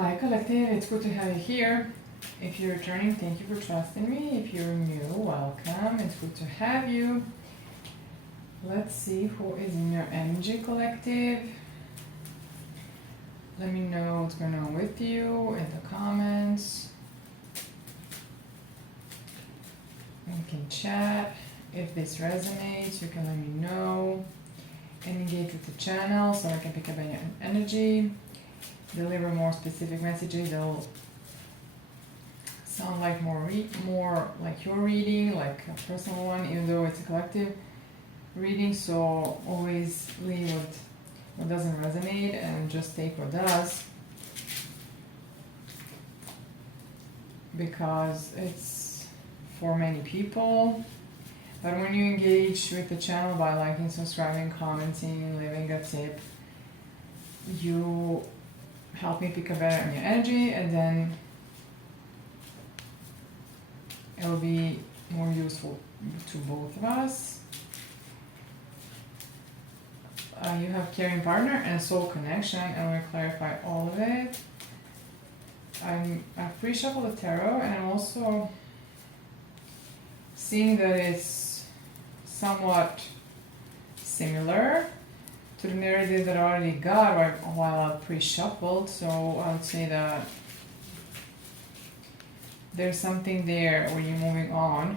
Hi Collective, it's good to have you here. If you're returning, thank you for trusting me. If you're new, welcome. It's good to have you. Let's see who is in your energy, Collective. Let me know what's going on with you in the comments. We can chat. If this resonates, you can let me know. And engage with the channel so I can pick up any energy. Deliver more specific messages that will sound like more like your reading, like a personal one, even though it's a collective reading. So always leave what doesn't resonate and just take what does, because it's for many people. But when you engage with the channel by liking, subscribing, commenting, leaving a tip, you help me pick up better on your energy, and then it will be more useful to both of us. You have caring partner and soul connection, and we'll clarify all of it. I've pre-shuffled the tarot, and I'm also seeing that it's somewhat similar to the narrative that I already got while I pre-shuffled. So I would say that there's something there when you're moving on.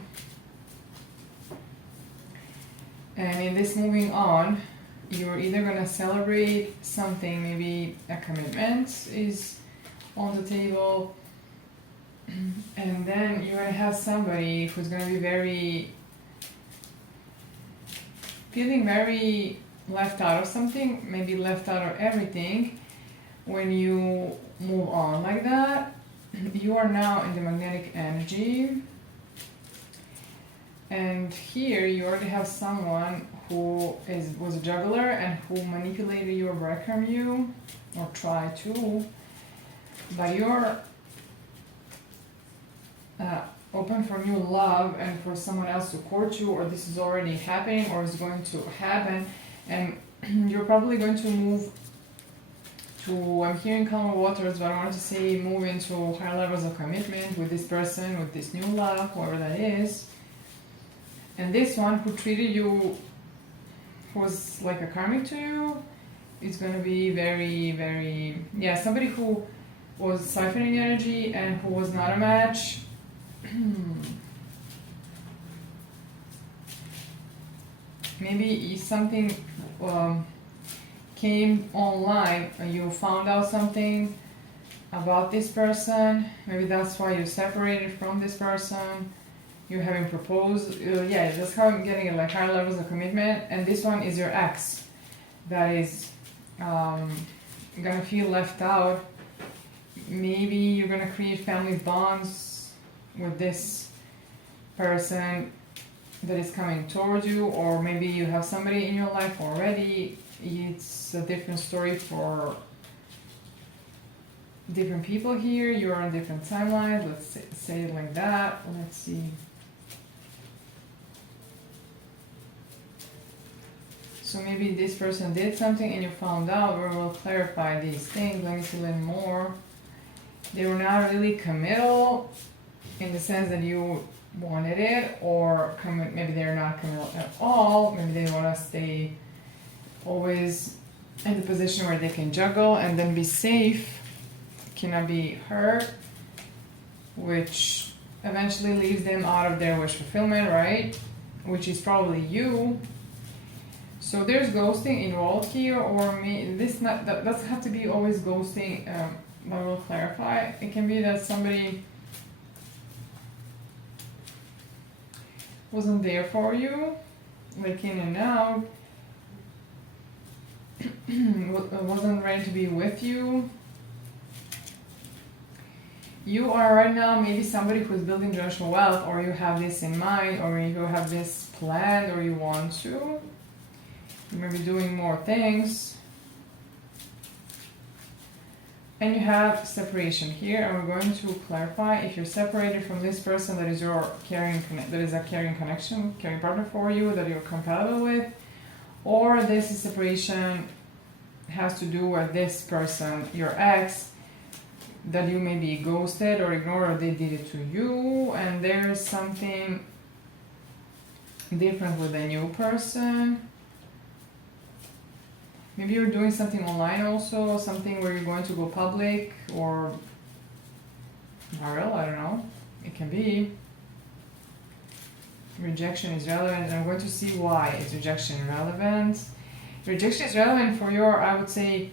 And in this moving on, you're either going to celebrate something, maybe a commitment is on the table, and then you're going to have somebody who's going to be feeling very left out of something, maybe left out of everything. When you move on like that, you are now in the magnetic energy, and here you already have someone who was a juggler and who manipulated you or breadcrumb you or tried to, but you're open for new love and for someone else to court you, or this is already happening or is going to happen. And you're probably going to move to, I'm hearing calmer waters, but I wanted to say move into higher levels of commitment with this person, with this new love, whoever that is. And this one who treated you, who was like a karmic to you, is going to be very, very, somebody who was siphoning energy and who was not a match. Maybe something came online and you found out something about this person. Maybe that's why you separated from this person. You haven't proposed. That's how I'm getting it, like higher levels of commitment. And this one is your ex that is gonna feel left out. Maybe you're gonna create family bonds with this person that is coming towards you, or maybe you have somebody in your life already. It's a different story for different people here. You are on different timelines, let's say it like that. Let's see. So maybe this person did something and you found out, or we'll clarify these things. Let me see a little more. They were not really committal in the sense that you wanted it, or maybe they're not committal at all. Maybe they want to stay always in the position where they can juggle and then be safe, cannot be hurt, which eventually leaves them out of their wish fulfillment, right? Which is probably you. So there's ghosting involved here, or that doesn't have to be always ghosting, but we'll clarify. It can be that somebody wasn't there for you, like in and out, wasn't ready to be with you. You are right now maybe somebody who's building generational wealth, or you have this in mind, or you have this planned, or you want to. You may be doing more things. And you have separation here, and we're going to clarify if you're separated from this person that is a caring connection, caring partner for you, that you're compatible with, or this separation has to do with this person, your ex, that you may be ghosted or ignored, or they did it to you, and there's something different with a new person. Maybe you're doing something online also, something where you're going to go public, or viral, I don't know. It can be. Rejection is relevant, and I'm going to see why is rejection relevant. Rejection is relevant for your, I would say,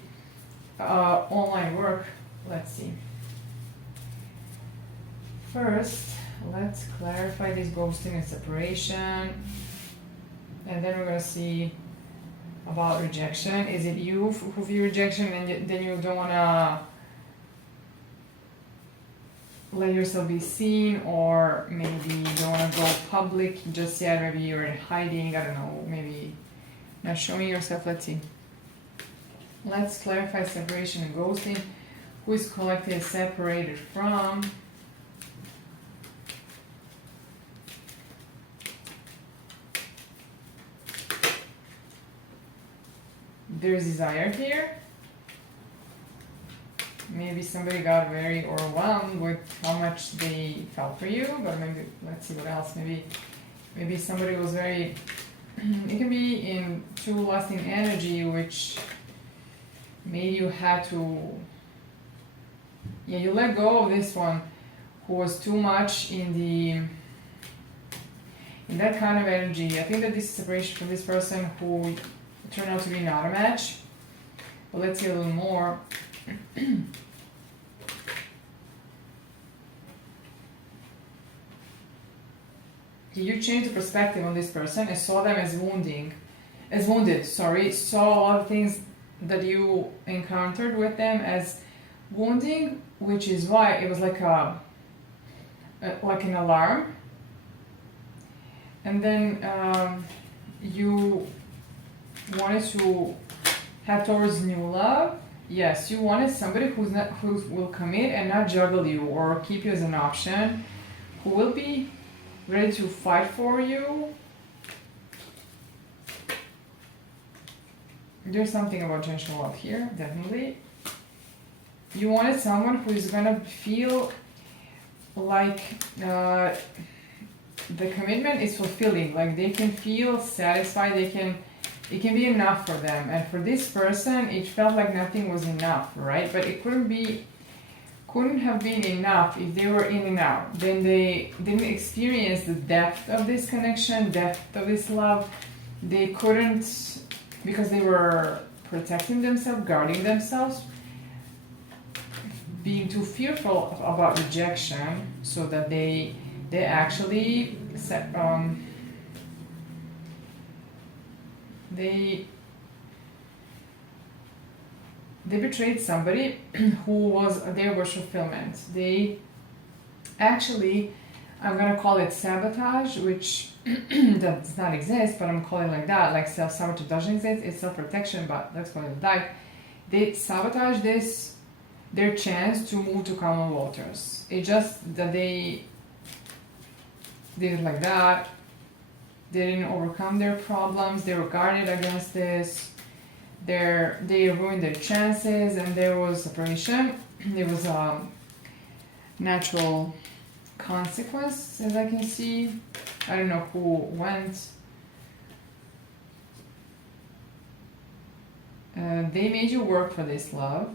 online work. Let's see. First, let's clarify this ghosting and separation, and then we're going to see about rejection. Is it you who feel rejection, and then you don't want to let yourself be seen, or maybe you don't want to go public just yet, maybe you're in hiding, I don't know, maybe not showing yourself. Let's see. Let's clarify separation and ghosting. Who is collected, separated from? There's desire here. Maybe somebody got very overwhelmed with how much they felt for you, but maybe, let's see what else. Maybe somebody was very, it can be in too lasting energy, which maybe you had to, you let go of this one who was too much in that kind of energy. I think that this is separation from this person who turned out to be not a match. But let's see a little more. You changed the perspective on this person and saw them as wounded, saw a lot of things that you encountered with them as wounding, which is why it was like an alarm. And then you wanted to have towards new love. Yes, you wanted somebody who will commit and not juggle you or keep you as an option, who will be ready to fight for you. There's something about gentle love here, definitely. You wanted someone who is gonna feel like the commitment is fulfilling, like they can feel satisfied, it can be enough for them. And for this person, it felt like nothing was enough, right? But it couldn't have been enough if they were in and out. Then they didn't experience the depth of this connection, depth of this love. They couldn't, because they were protecting themselves, guarding themselves, being too fearful about rejection, so that they actually they betrayed somebody who was their wish fulfillment. They actually, I'm gonna call it sabotage, which does not exist, but I'm calling it like that. Like self-sabotage doesn't exist, it's self-protection, but let's call it that. They sabotage their chance to move to common waters. It just that they did it like that. They didn't overcome their problems. They were guarded against this. They ruined their chances, and there was separation. There was a natural consequence, as I can see. I don't know who went. They made you work for this love,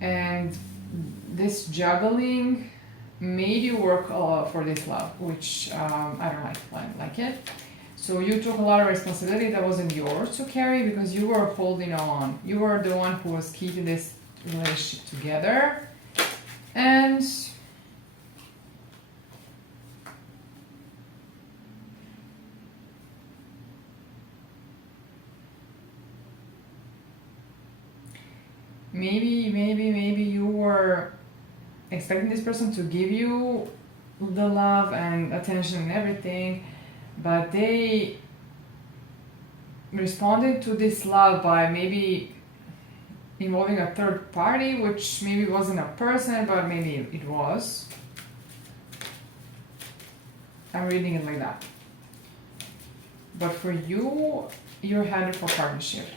and this juggling made you work for this love, which I don't like it. So you took a lot of responsibility that wasn't yours to carry, because you were holding on. You were the one who was keeping this relationship together. And maybe you were expecting this person to give you the love and attention and everything, but they responded to this love by maybe involving a third party, which maybe wasn't a person, but maybe it was. I'm reading it like that. But for you, you're headed for partnership.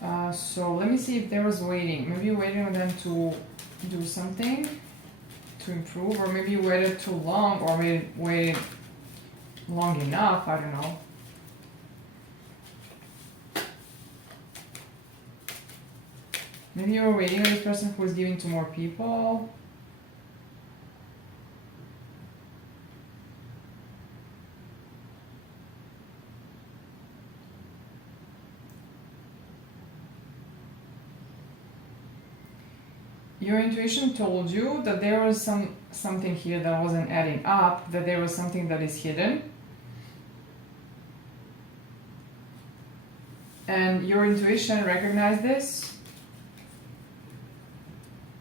So let me see if there was waiting. Maybe you waited on them to do something to improve, or maybe you waited too long, or waited long enough. I don't know. Maybe you were waiting on this person who was giving to more people. Your intuition told you that there was something here that wasn't adding up, that there was something that is hidden. And your intuition recognized this.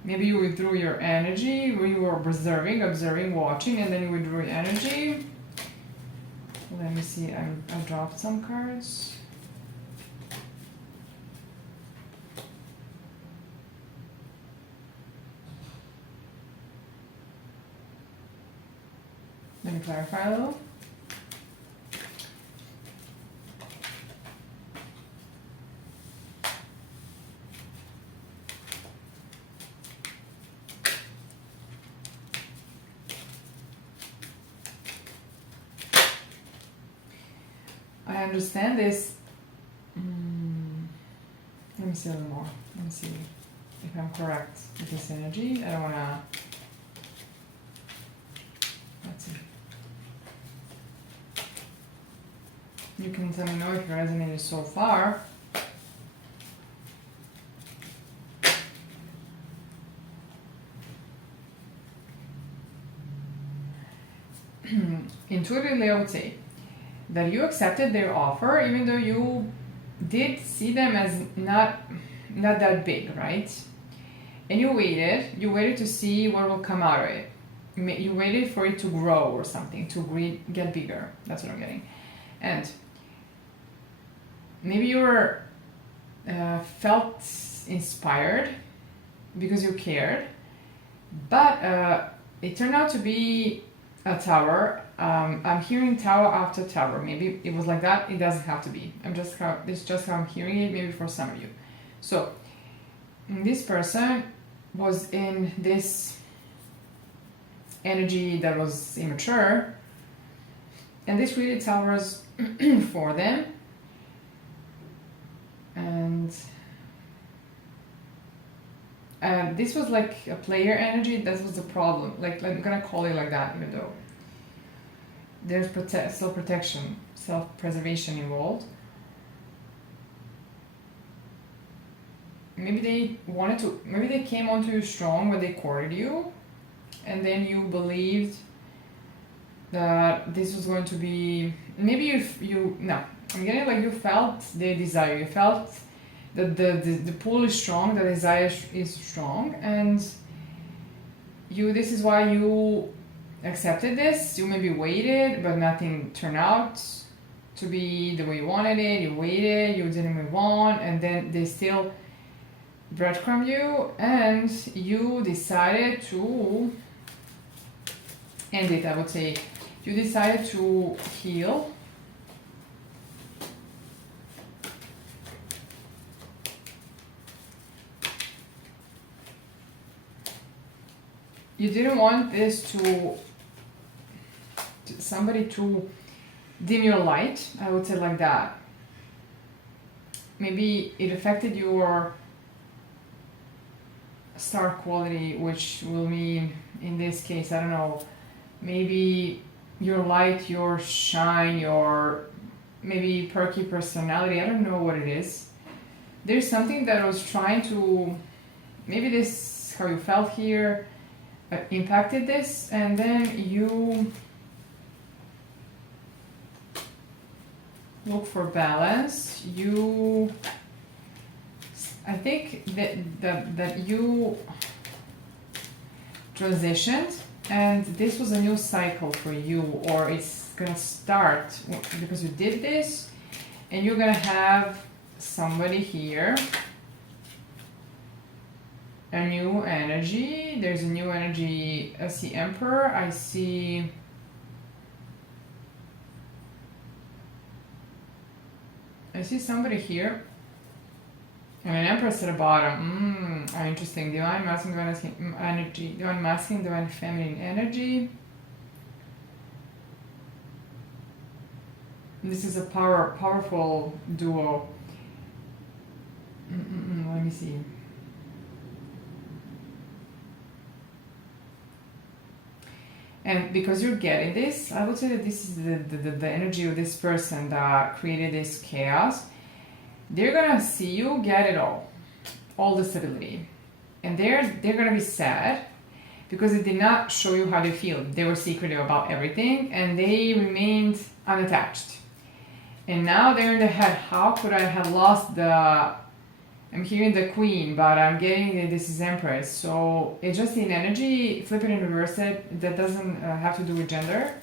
Maybe you withdrew your energy, where you were observing, watching, and then you withdrew your energy. Let me see, I dropped some cards. Let me clarify a little. I understand this. Let me see a little more. Let me see if I'm correct with this energy. I don't want to. Let's see. You can tell me know if it resonated so far. Intuitively, I would say that you accepted their offer, even though you did see them as not that big, right? And you waited to see what will come out of it. You waited for it to grow or something, to get bigger. That's what I'm getting. And maybe you were felt inspired because you cared, but it turned out to be a tower. I'm hearing tower after tower. Maybe it was like that. It doesn't have to be. This is just how I'm hearing it. Maybe for some of you. So this person was in this energy that was immature, and this really towers for them. And this was like a player energy. That was the problem. Like I'm gonna call it like that, even though there's self-protection, self-preservation involved. Maybe they came onto you strong when they courted you, and then you believed that this was going to be, maybe I'm getting like you felt the desire, you felt that the pull is strong, the desire is strong, and this is why you accepted this. You maybe waited, but nothing turned out to be the way you wanted it. You waited, you didn't move on, and then they still breadcrumb you, and you decided to end it. I would say you decided to heal. You didn't want this to somebody to dim your light, I would say like that. Maybe it affected your star quality, which will mean, in this case, I don't know, maybe your light, your shine, your maybe perky personality. I don't know what it is. There's something that was trying to, maybe this, how you felt here, impacted this, and then you look for balance. I think that you transitioned, and this was a new cycle for you, or it's gonna start because you did this, and you're gonna have somebody here, a new energy. There's a new energy. I see Emperor. I see somebody here. And an Empress at the bottom. Interesting. Divine masculine, divine energy. Divine masculine, divine feminine energy. This is a powerful duo. Let me see. And because you're getting this, I would say that this is the energy of this person that created this chaos. They're gonna see you get it all the stability. And they're gonna be sad because it did not show you how they feel. They were secretive about everything and they remained unattached. And now they're in the head, how could I have lost the... I'm hearing the Queen, but I'm getting this is Empress. So it's just in energy, flip it and reverse it. That doesn't have to do with gender.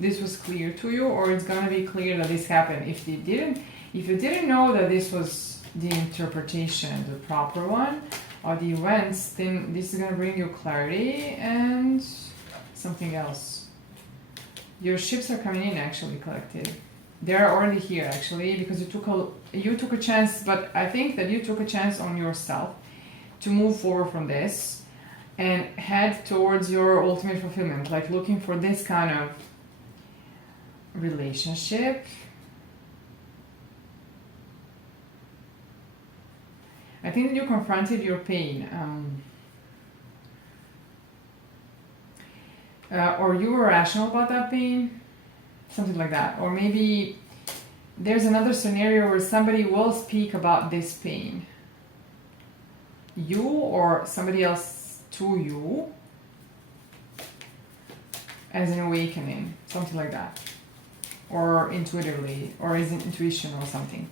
This was clear to you, or it's gonna be clear that this happened. If you didn't know that this was the interpretation, the proper one, or the events, then this is going to bring you clarity and something else. Your ships are coming in actually, collective. They're already here actually because you took a chance, but I think that you took a chance on yourself to move forward from this and head towards your ultimate fulfillment, like looking for this kind of relationship. I think that you confronted your pain, or you were rational about that pain, something like that. Or maybe there's another scenario where somebody will speak about this pain, you or somebody else to you, as an awakening, something like that, or intuitively, or as an intuition or something.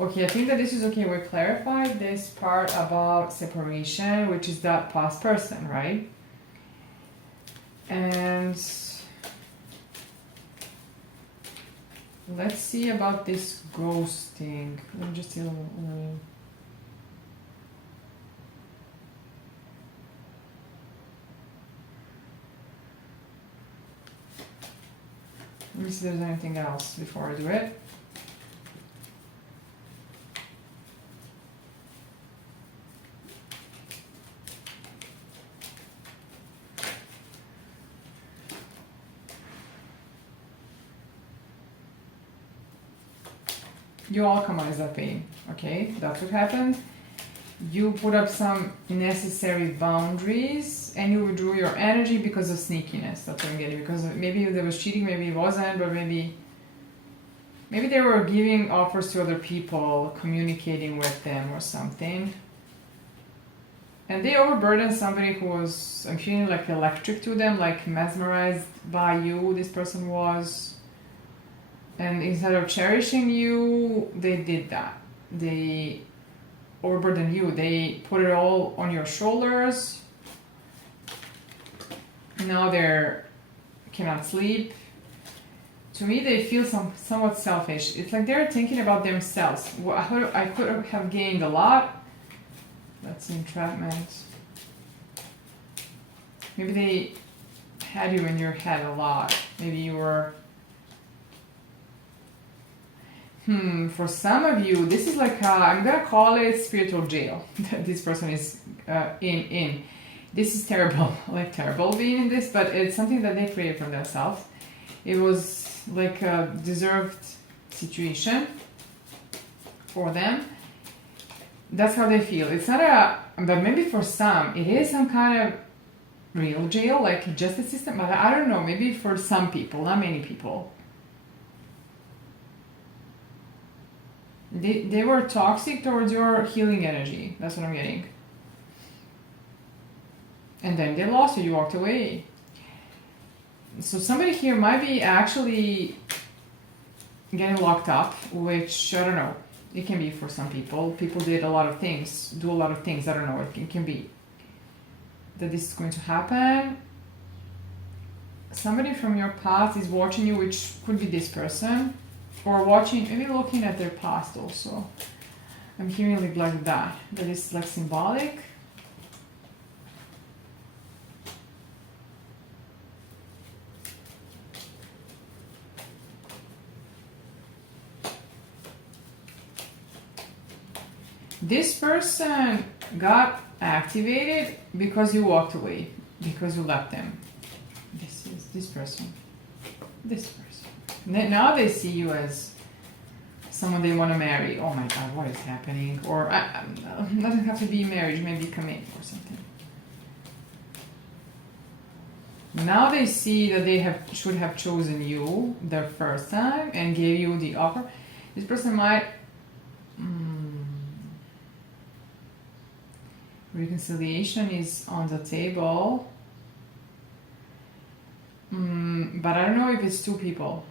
Okay, I think that this is okay. We clarified this part about separation, which is that past person, right? And let's see about this ghosting. Let me just see a little. Let me see if there's anything else before I do it. You alchemize that pain, okay? That's what happened. You put up some necessary boundaries and you withdrew your energy because of sneakiness. That's what I'm getting. Because maybe there was cheating, maybe it wasn't, but maybe they were giving offers to other people, communicating with them or something. And they overburdened somebody who was, I'm feeling like electric to them, like mesmerized by you, this person was. And instead of cherishing you, they did that. They overburdened you. They put it all on your shoulders. Now they cannot sleep. To me, they feel somewhat selfish. It's like they're thinking about themselves. I could have gained a lot. That's entrapment. Maybe they had you in your head a lot. Maybe you were... For some of you, this is like, I'm gonna call it spiritual jail that this person is in. This is terrible, like terrible being in this, but it's something that they created for themselves. It was like a deserved situation for them. That's how they feel. It's not but maybe for some, it is some kind of real jail, like justice system, but I don't know, maybe for some people, not many people. They were toxic towards your healing energy. That's what I'm getting. And then they lost you. You walked away. So somebody here might be actually getting locked up, which, I don't know. It can be for some people. People did a lot of things, do a lot of things. I don't know. It can be that this is going to happen. Somebody from your past is watching you, which could be this person. Or watching, maybe looking at their past also. I'm hearing like that. That is like symbolic. This person got activated because you walked away, because you left them. This is this person. This person. Now they see you as someone they want to marry. Oh my God, what is happening? Or doesn't have to be marriage, maybe commit or something. Now they see that they should have chosen you the first time and gave you the offer. This person might reconciliation is on the table, but I don't know if it's two people.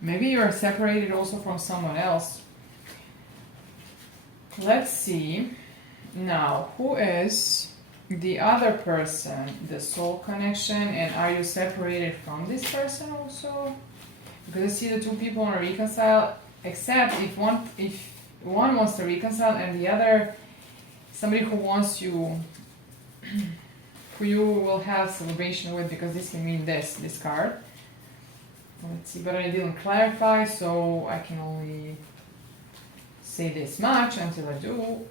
Maybe you are separated also from someone else. Let's see now, who is the other person, the soul connection, and are you separated from this person also? Because I see the two people want to reconcile, except if one wants to reconcile and the other, somebody who wants you, who you will have celebration with, because this can mean this card. Let's see, but I didn't clarify, so I can only say this much until I do.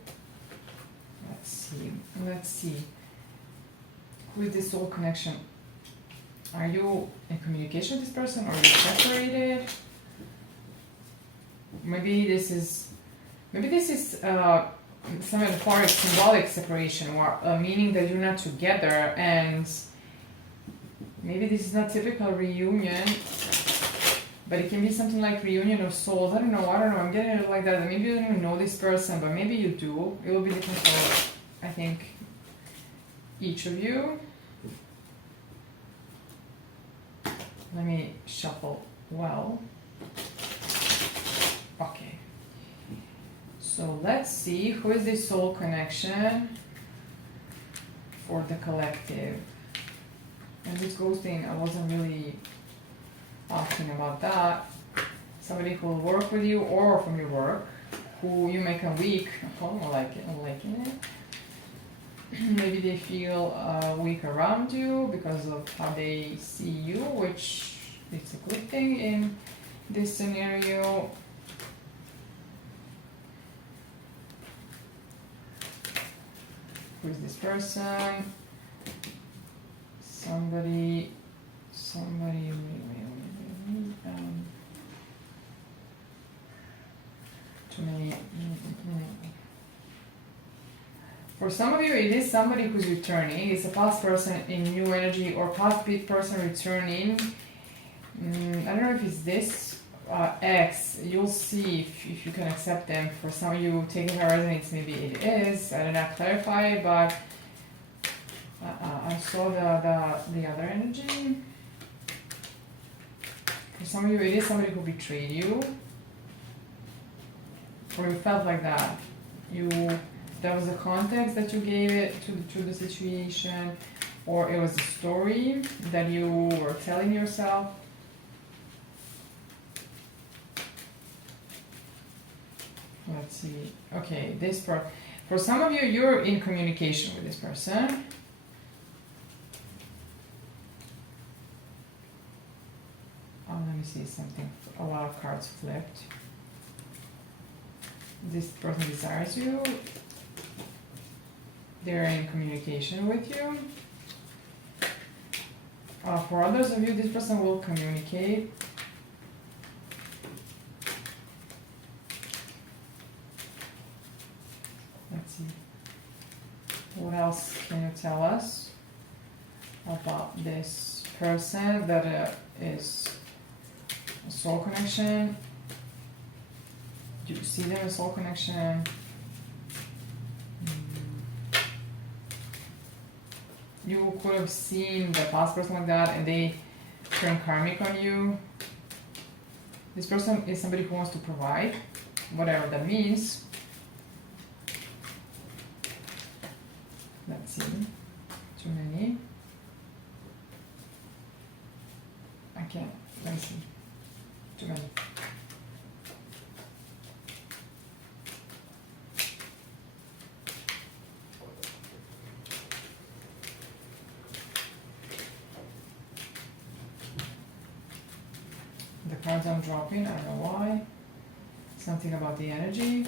Let's see. Who is this soul connection? Are you in communication with this person, or are you separated? Maybe this is some metaphoric, symbolic separation, or meaning that you're not together, and maybe this is not typical reunion, but it can be something like reunion of souls. I don't know, I'm getting it like that. Maybe you don't even know this person, but maybe you do. It will be different for, I think, each of you. Let me shuffle well. Okay. So let's see, who is this soul connection for the collective? And this ghosting, I wasn't really asking about that. Somebody who will work with you or from your work, who you make a weak. Oh, I like it, I'm liking it. Maybe they feel weak around you because of how they see you, which is a good thing in this scenario. Who is this person? Somebody, too many. For some of you, it is somebody who's returning. It's a past person in new energy, or past person returning. I don't know if it's this X. You'll see if you can accept them. For some of you, taking how resonates, maybe it is. I did not clarify, but I saw the other energy. For some of you, it is somebody who betrayed you, or you felt like that. That was the context that you gave it to the situation, or it was a story that you were telling yourself. Let's see. Okay, this part. For some of you, you're in communication with this person. Oh, let me see something. A lot of cards flipped. This person desires you. They're in communication with you. For others of you, this person will communicate. Let's see. What else can you tell us about this person that is a soul connection? Do you see them as soul connection? You could have seen the past person like that and they turn karmic on you. This person is somebody who wants to provide, whatever that means. Let's see. Too many. I can't. Let me see. Too many. The cards I'm dropping, I don't know why. Something about the energy.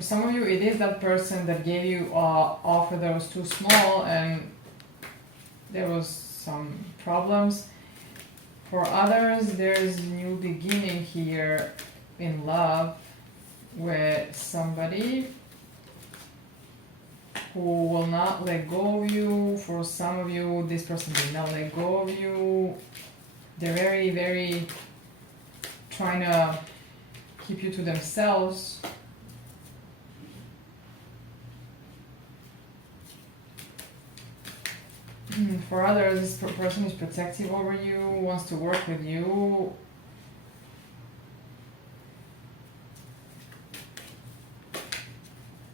For some of you, it is that person that gave you an offer that was too small and there was some problems. For others, there's a new beginning here in love with somebody who will not let go of you. For some of you, this person did not let go of you. They're very, very trying to keep you to themselves. For others, this person is protective over you, wants to work with you.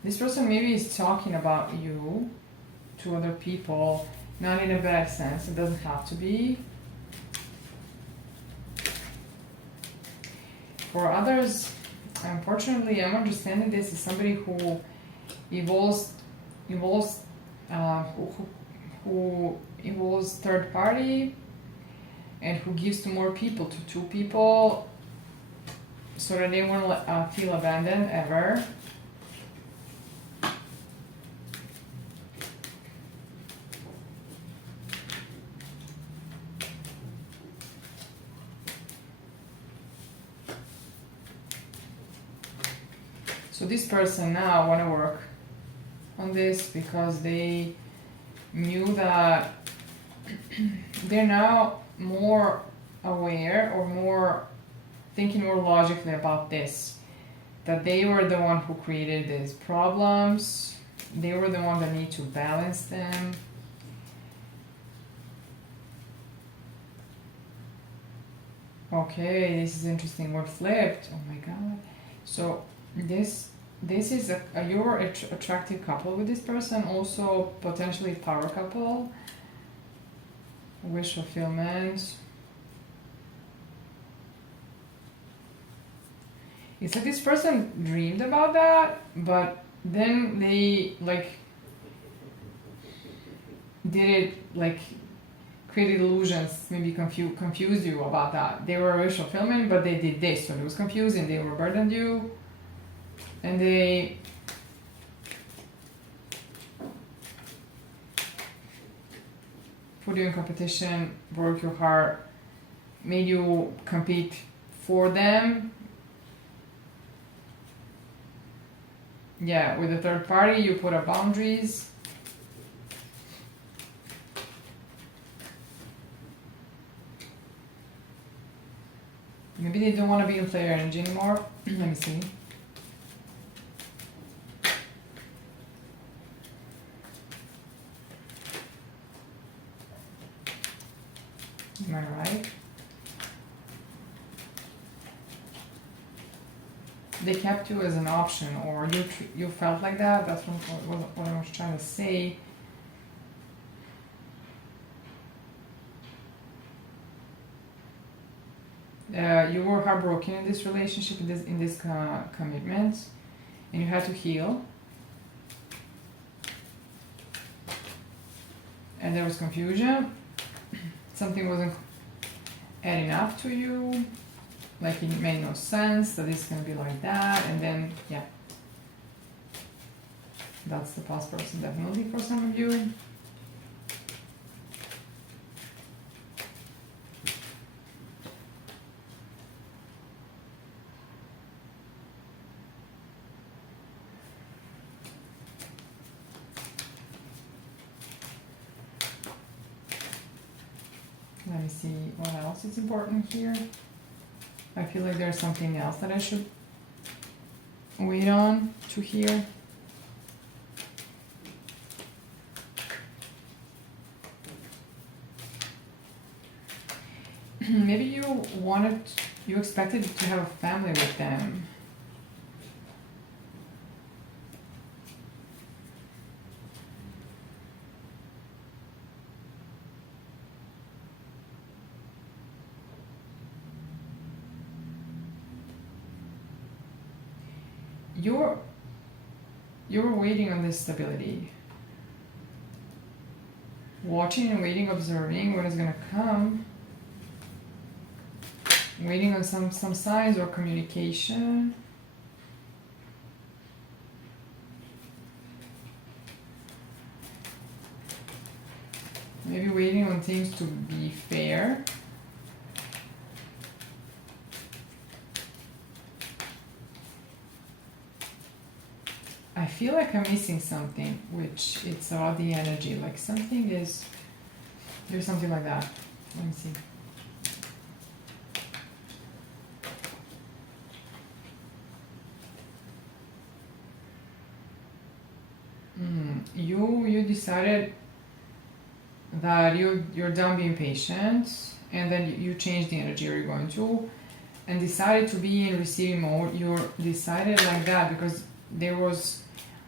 This person maybe is talking about you to other people, not in a bad sense, it doesn't have to be. For others, unfortunately, I'm understanding this as somebody who who involves third party and who gives to more people, to two people, so that they won't feel abandoned ever. So this person now want to work on this because they knew that they're now more aware or more thinking more logically about this, that they were the one who created these problems, they were the one that need to balance them. Okay, this is interesting. We're flipped. Oh my god. So this is you're attractive couple with this person, also potentially power couple, wish fulfillment. It's like this person dreamed about that, but then they did it, created illusions, maybe confused you about that. They were wish fulfillment, but they did this, so it was confusing. They overburdened you. And they put you in competition, broke your heart, made you compete for them. Yeah, with a third party, you put up boundaries. Maybe they don't want to be in player energy anymore. Let me see. Am I right? They kept you as an option, or you felt like that. That's what I was trying to say. You were heartbroken in this relationship, in this commitment, and you had to heal. And there was confusion. Something wasn't adding up to you, like it made no sense that it's gonna be like that, and then yeah, that's the past person definitely for some of you. Let me see what else is important here. I feel like there's something else that I should wait on to hear. Maybe you expected to have a family with them. You're waiting on this stability. Watching and waiting, observing when it's gonna come. Waiting on some signs or communication. Maybe waiting on things to be fair. I feel like I'm missing something, which it's about the energy. Like something is, there's something like that. Let me see. You decided that you're done being patient, and then you changed the energy you're going to, and decided to be in receiving mode. You decided like that because there was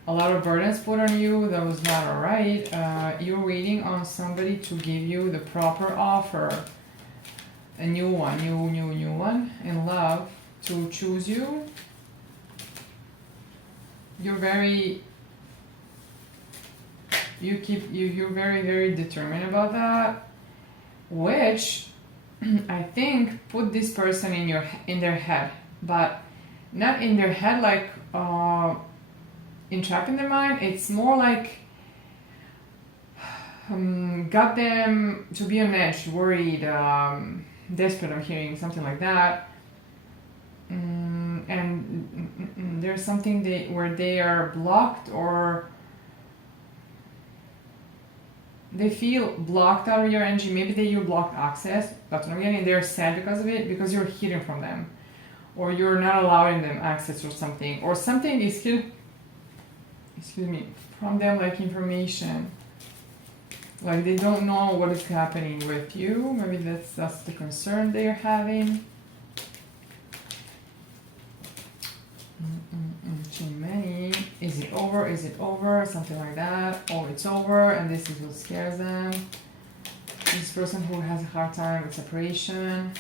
a lot of burdens put on you that was not alright. You're waiting on somebody to give you the proper offer, a new one, new one in love, to choose you. You're very you're very, very determined about that, which I think put this person in their head, but not in their head like entrapped in their mind. It's more like got them to be on edge, worried, desperate. I'm hearing something like that. And there's something where they are blocked, or they feel blocked out of your energy. Maybe you blocked access. That's what I'm getting. They're sad because of it, because you're hidden from them, or you're not allowing them access, or something is hidden. Excuse me, from them, like information. Like they don't know what is happening with you. Maybe that's the concern they're having. Too many. Is it over? Is it over? Something like that. Oh, it's over, and this is what scares them. This person who has a hard time with separation.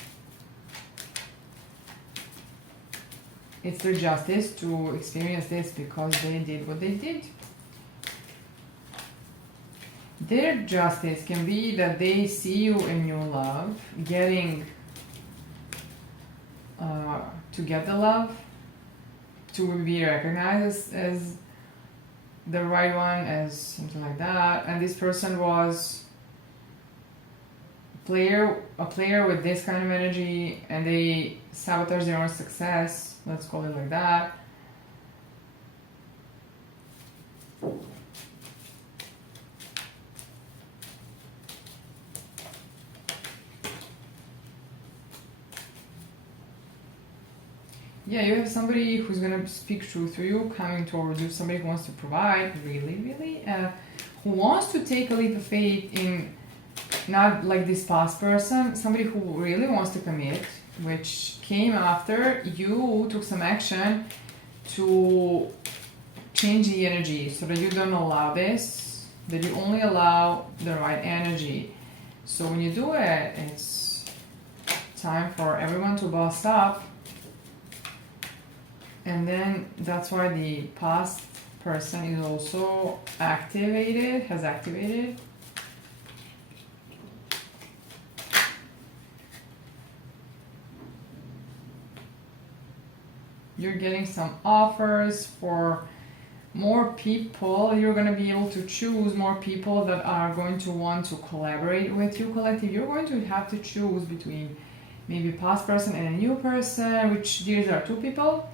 It's their justice to experience this because they did what they did. Their justice can be that they see you in your love, getting to get the love, to be recognized as the right one, as something like that. And this person was a player with this kind of energy, and they sabotage their own success. Let's call it like that. Yeah, you have somebody who's gonna speak truth to you, coming towards you, somebody who wants to provide, really, who wants to take a leap of faith in, not like this past person, somebody who really wants to commit, which came after you took some action to change the energy so that you don't allow this, that you only allow the right energy. So when you do it, it's time for everyone to bust up. And then that's why the past person is also has activated. You're getting some offers for more people. You're going to be able to choose more people that are going to want to collaborate with you, collective. You're going to have to choose between maybe a past person and a new person, which these are two people.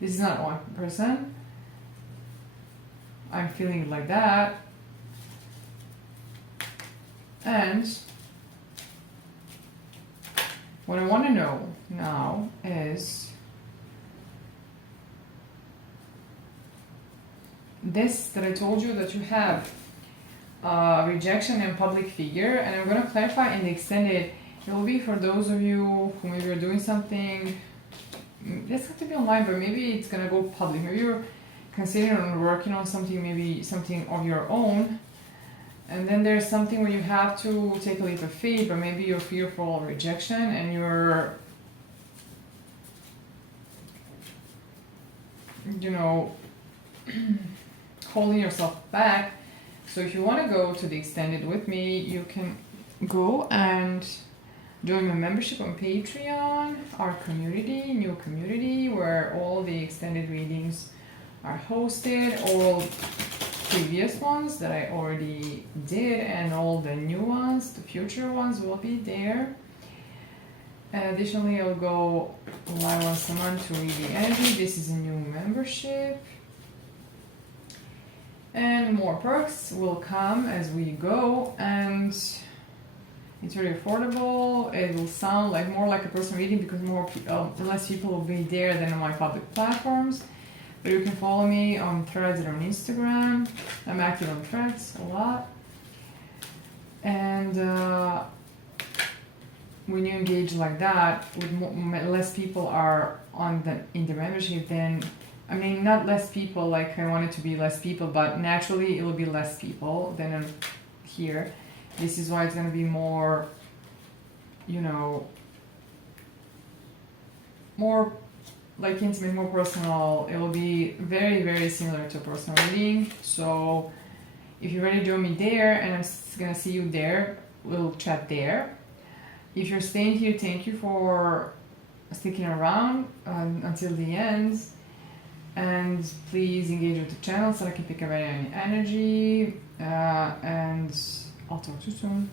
This is not one person. I'm feeling it like that. And what I want to know now is this, that I told you that you have rejection and public figure, and I'm going to clarify in the extended. It will be for those of you who maybe are doing something. It's going to be online, but maybe it's going to go public. Maybe you're considering on working on something, maybe something of your own. And then there's something where you have to take a leap of faith, but maybe you're fearful of rejection and you're, holding yourself back. So if you want to go to the extended with me, you can go and join my membership on Patreon, our community, new community, where all the extended readings are hosted. All previous ones that I already did, and all the new ones, the future ones will be there. And additionally, I'll go live once a month to read the energy. This is a new membership. And more perks will come as we go, and it's really affordable. It will sound like more like a personal reading because less people will be there than on my public platforms. But you can follow me on Threads and on Instagram. I'm active on Threads a lot. And when you engage like that, with less people are in the membership, then I mean, not less people, like I want it to be less people, but naturally it will be less people than here. This is why it's going to be more, more like intimate, more personal. It will be very, very similar to a personal reading. So if you're ready to join me there, and I'm going to see you there, we'll chat there. If you're staying here, thank you for sticking around until the end. And please engage with the channel so I can pick up any energy. And I'll talk to you soon.